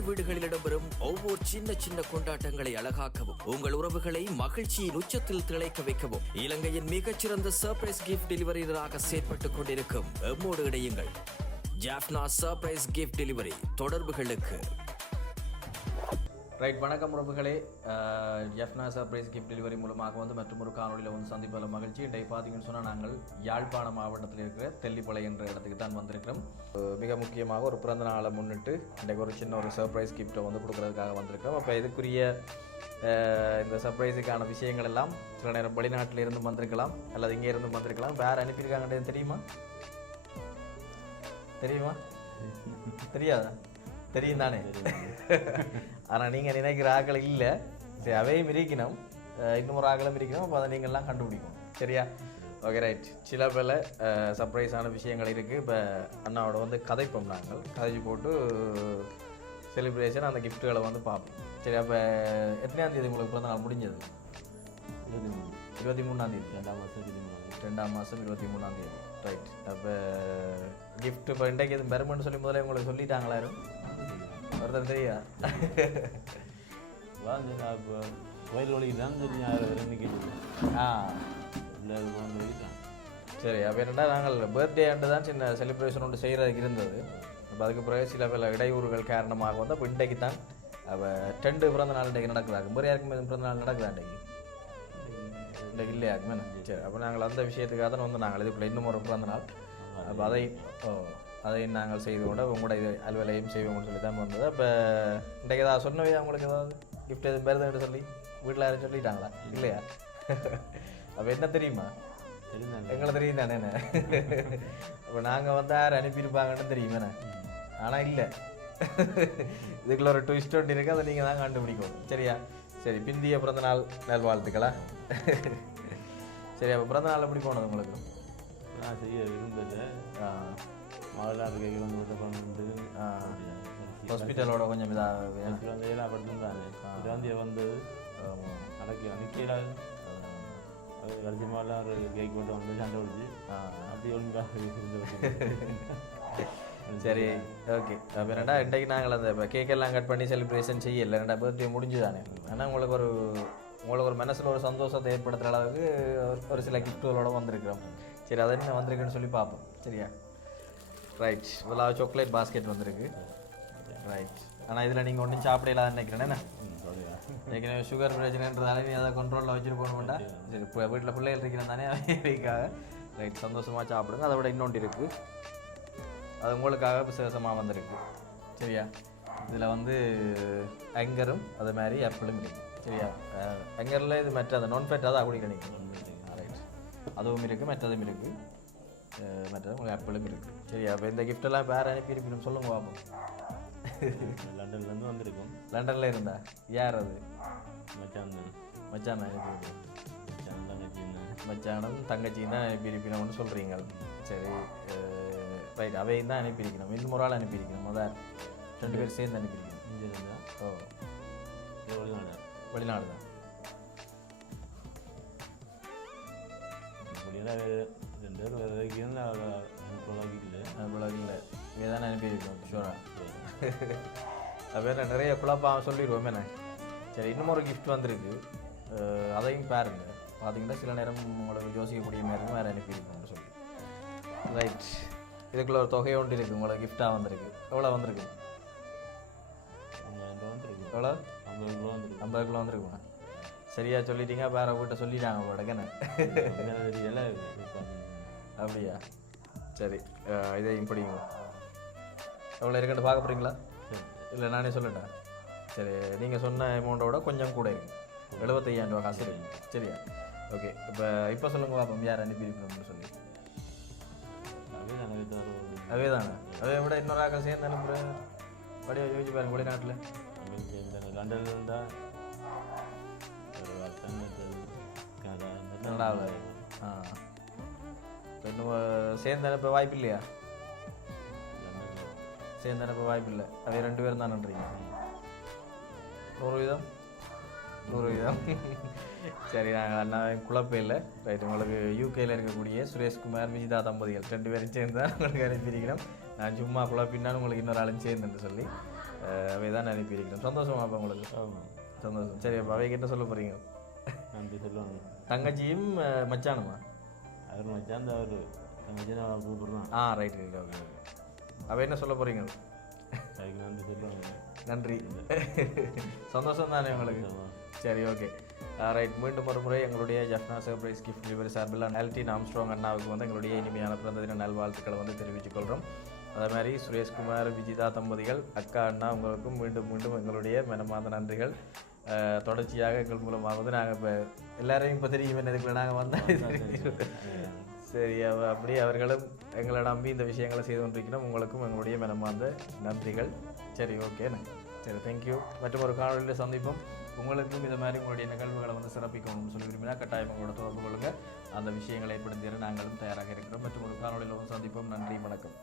உங்கள் வீடுகளில் இடம்பெறும் ஒவ்வொரு சின்ன சின்ன கொண்டாட்டங்களை அழகாக்கவும் உங்கள் உறவுகளை மகிழ்ச்சியின் உச்சத்தில் திளைக்க வைக்கவும் இலங்கையின் மிகச்சிறந்த சர்ப்ரைஸ் கிஃப்ட் டெலிவரியாக செயற்பட்டுக் கொண்டிருக்கும் எம்மோடு இணையுங்கள். Jaffna surprise gift delivery. தொடர்புகளுக்கு ரைட். வணக்கம் உறவுகளே. ஜாஃப்னா சர்ப்ரைஸ் கிஃப்ட் டெலிவரி மூலமாக மற்றொரு காணொலியில் சந்திப்பதில் மகிழ்ச்சி. இன்றைக்கு பார்த்தீங்கன்னு சொன்னால் நாங்கள் யாழ்ப்பாணம் மாவட்டத்தில் இருக்கிற தெல்லிப்பளை என்ற இடத்துக்கு தான் வந்திருக்கிறோம். மிக முக்கியமாக ஒரு பிறந்த நாளை முன்னிட்டு இன்றைக்கு ஒரு சின்ன ஒரு சர்ப்ரைஸ் கிஃப்ட்டை கொடுக்குறதுக்காக வந்திருக்கிறோம். அப்போ இதுக்குரிய இந்த சர்ப்ரைஸுக்கான விஷயங்கள் எல்லாம் சில நேரம் வெளிநாட்டிலிருந்து வந்திருக்கலாம் அல்லது இங்கே இருந்து வந்திருக்கலாம். வேறு அனுப்பியிருக்காங்கன்றது தெரியுமா? தெரியாதா? தெரியும் தானே. ஆனால் நீங்கள் நினைக்கிற ஆக்கள் இல்லை. சரி, அவையும் இருக்கணும், இன்னொரு ஆக்களும் இருக்கணும். அப்போ அதை நீங்கள்லாம் கண்டுபிடிக்கும். சரியா? Okay, right. சில பல சர்ப்ரைஸான விஷயங்கள் இருக்குது. இப்போ அண்ணாவோட கதைப்போம். நாங்கள் கதைச்சி போட்டு செலிப்ரேஷன் அந்த கிஃப்ட்டுகளை பார்ப்போம். சரி, அப்போ எத்தனையாம் தேதி உங்களுக்கு பிறந்த நாள் முடிஞ்சது? 23ஆம் தேதி. 2ஆம் மாதம் 23ஆம் தேதி. ரைட். அப்போ கிஃப்ட் இப்போ இன்றைக்கு எதுவும் பெருமைன்னு சொல்லி முதல்ல உங்களுக்கு சொல்லிட்டாங்களா? ஒருத்தர் தெரியா? வயிறு வலிக்கு தான் சரி. அப்போ என்னென்னா நாங்கள் பர்த்டே ஆண்டு தான் சின்ன செலிப்ரேஷன் ஒன்று செய்கிறதுக்கு இருந்தது. அப்போ அதுக்கு பிறகு சில பல இடையூறுகள் காரணமாக அப்போ இன்றைக்கு தான் அப்போ 2 பிறந்த நாள் இன்றைக்கு நடக்குதாக்கும். வேறு யாருக்கும் பிறந்த நாள் நடக்குதா இன்றைக்கு இல்லையாக்குமே? சரி. அப்போ நாங்கள் அந்த விஷயத்துக்காக தான் நாங்கள் இதுக்குள்ளே இன்னும் ஒரு பிறந்த நாள். அப்போ அதை நாங்கள் செய்து கொண்டு உங்களோட இது அலுவலையும் செய்வோம்னு சொல்லி தான் வந்தது. அப்போ இன்றைக்கு ஏதாவது சொன்னவே அவங்களுக்கு ஏதாவது கிஃப்ட் எதுவும் பெறுதுன்னு சொல்லி வீட்டில் யாரும் சொல்லிட்டாங்களா? இல்லையா? அப்போ என்ன தெரியுமா? எங்களை தெரியும் தானே. அப்போ நாங்கள் யார் அனுப்பியிருப்பாங்கன்னு தெரியுமேண்ணே. ஆனால் இல்லை, இதுக்குள்ள ஒரு ட்விஸ்ட் ஒன்று இருக்குது. அதை நீங்கள் தான் கண்டுபிடிக்கணும். சரியா? சரி. பிந்திய பிறந்த நாள் நல்வாழ்த்துக்களா? சரி. அப்போ பிறந்த நாள் எப்படி போனது உங்களுக்கு? செய்ய இருந்தது. ஹாஸ்பிட்டலோட கொஞ்சம் இதாக ஏழாப்பட்டம் தானே வந்தது. நிற்கல அது கடைசி மாதிரிலாம் ஒரு கேக் போட்டு சண்டை பிடிச்சி அப்படி ஒழுங்காக. சரி, ஓகே. அப்போ இன்றைக்கு நாங்கள் அந்த கேக்கெல்லாம் கட் பண்ணி செலிப்ரேஷன் செய்யலை. 2 பர்த்டே முடிஞ்சு தானே. ஆனால் உங்களுக்கு ஒரு மனசில் ஒரு சந்தோஷத்தை ஏற்படுத்துகிற அளவுக்கு ஒரு சில கிஃப்ட்டுகளோடு வந்திருக்கிறோம். சரி, அதை என்ன வந்திருக்குன்னு சொல்லி பார்ப்போம். சரியா? ரைட். முதலாவது சாக்லேட் பாஸ்கெட் வந்திருக்கு. ரைட். ஆனால் இதில் நீங்கள் ஒன்றும் சாப்பிடலான்னு நினைக்கிறேன். ஏற்கனவே சுகர் பிரச்சனைன்றதால நீ அதை கண்ட்ரோலில் வச்சுட்டு போகணும்டா. சரி, இப்போ வீட்டில் பிள்ளைகள் இருக்கிறேன் தானே அவைக்காக. ரைட். சந்தோஷமாக சாப்பிடுங்க. அதை விட இன்னொன்று இருக்குது, அது உங்களுக்காக விசேஷமாக வந்திருக்கு. சரியா? இதில் அங்கரும் அது மாதிரி ஆப்பிளும் இருக்குது. சரியா? அங்கரில் இது மற்ற அந்த நான்ஃபேட் அதை அப்படி கிடைக்கும். ரைட். அதுவும் இருக்குது, மற்றதும் இருக்குது, மற்றது உங்களுக்கு ஆப்பிளும் இருக்குது. சரியா? அப்போ இந்த கிஃப்டெல்லாம் வேறு அனுப்பியிருக்கணும் சொல்லுங்க பார்ப்போம். லண்டன்லேருந்து வந்திருக்கோம். லண்டனில் இருந்தா யார் அது? மச்சான் மச்சானும் தங்கச்சியும் தான் அனுப்பியிருக்கணும்னு சொல்கிறீங்க. சரி, ரைட். அவையும் தான் அனுப்பியிருக்கணும். இன்னும் ஒரு ஆள் அனுப்பியிருக்கணும். முதல் 2 பேர் சேர்ந்து அனுப்பியிருக்கணும். இங்கே இருந்தா வெளிநாடு தான். இல்லை, இங்கே தானே அனுப்பியிருக்கோம். ஷூரா? வேறு நிறைய குழப்பம் சொல்லிடுவோம் என்ன. சரி, இன்னும் ஒரு கிஃப்ட் வந்திருக்கு. அதையும் பாருங்க. பார்த்தீங்கன்னா சில நேரம் உங்களுக்கு யோசிக்கக்கூடிய மாதிரி வேறு அனுப்பியிருக்கோம்னு சொல்லி. ரைட். இதுக்குள்ள ஒரு தொகை ஒன்று இருக்குது. உங்களுக்கு கிஃப்டாக வந்திருக்கு. எவ்வளோ வந்திருக்கு? எவ்வளோ? 50 கிலோ வந்திருக்குமா? சரியா சொல்லிட்டீங்க. வேறு வீட்டை சொல்லிட்டாங்க போடக்கண்ணே. அப்படியா? சரி, இதையும் பிடிங்க. எவ்வளோ இருக்குன்னு பார்க்க போகிறீங்களா? இல்லை நானே சொல்லட்டேன். சரி, நீங்கள் சொன்ன அமௌண்ட்டோட கொஞ்சம் கூட இருக்குது. 75,000 ரூபா காசு இருக்குது. சரியா? ஓகே. இப்போ சொல்லுங்க பார்ப்போம் யார் அனுப்பியிருக்கணும்னு சொல்லி. அதே தானே. அதை விட இன்னொரு ஆக்கள் சேர்ந்து அனுப்புகிறேன். படியாக யோசிச்சு பாருங்க. வெளிநாட்டில் லண்டனில் இருந்தால் கனடாவில் இன்னும் சேர்ந்து அனுப்ப வாய்ப்பு இல்லையா? சேர்ந்து அனுப்ப வாய்ப்பு இல்லை. அதே 2 பேரும் தான் நன்றிங்க. 100%. சரி, நாங்கள் அண்ணா குழப்பம் இல்லை. ரைட். உங்களுக்கு யூகேயில் இருக்கக்கூடிய சுரேஷ்குமார் விஜிதா தம்பதிகள் 2 பேரும் சேர்ந்து தான் உங்களுக்கு அனுப்பியிருக்கிறோம். நான் சும்மா குழப்பின்னாலும் உங்களுக்கு இன்னொரு ஆளும் சேர்ந்துன்னு சொல்லி. அவை தான் அனுப்பியிருக்கிறோம். சந்தோஷமா அப்போ உங்களுக்கு? ஆமாம். சந்தோஷம். சரி அப்போ அவைக்கு என்ன சொல்ல போகிறீங்க? நன்றி சொல்லுவாங்க. தங்கச்சியும் மச்சானுமா? அவர் மச்சான் அவர் தங்கச்சி நான் கூப்பிட்றான். Right right okay. அவ என்ன சொல்ல போகிறீங்க? அதுக்கு நன்றி சொல்லுவாங்க. நன்றி. சந்தோஷம் தானே உங்களுக்கு? சரி ஓகே ரைட். மீண்டும் ஒரு முறை எங்களுடைய ஜஃப்னா சர்ப்ரைஸ் கிஃப்ட் டெலிவரி சார்பில் ஆல்டின் ஆம்ஸ்ட்ராங் அண்ணாவுக்கு வந்து எங்களுடைய இனிமையான பிறந்த தின நல்வாழ்த்துக்களை வந்து தெரிவித்துக் கொள்கிறோம். அதே மாதிரி சுரேஷ்குமார் விஜிதா தம்பதிகள் அக்கா அண்ணா உங்களுக்கும் மீண்டும் மீண்டும் எங்களுடைய மனமார்ந்த நன்றிகள். தொடர்ச்சியாக எங்கள் மூலமாக வந்து நாங்கள் இப்போ எல்லாரையும் இப்போ தெரியும் என்னதுக்குள்ள நாங்கள் வந்தால் சரி அப்படி அவர்களும் எங்களை நம்பி இந்த விஷயங்களை செய்து கொண்டிருக்கிறோம். உங்களுக்கும் எங்களுடைய மனமார்ந்த நன்றிகள். சரி ஓகேண்ணே. சரி தேங்க்யூ. மற்றும் ஒரு காணொலியில் சந்திப்போம். உங்களுக்கும் இது மாதிரி உங்களுடைய நிகழ்வுகளை வந்து சிறப்பிக்கணும்னு சொல்லி விரும்பினா கட்டாயம் உங்களோட தொடர்பு கொள்ளுங்கள். அந்த விஷயங்களை ஏற்படுத்திட நாங்களும் தயாராக இருக்கிறோம். மற்றும் ஒரு காணொலியில் வந்து சந்திப்போம். நன்றி, வணக்கம்.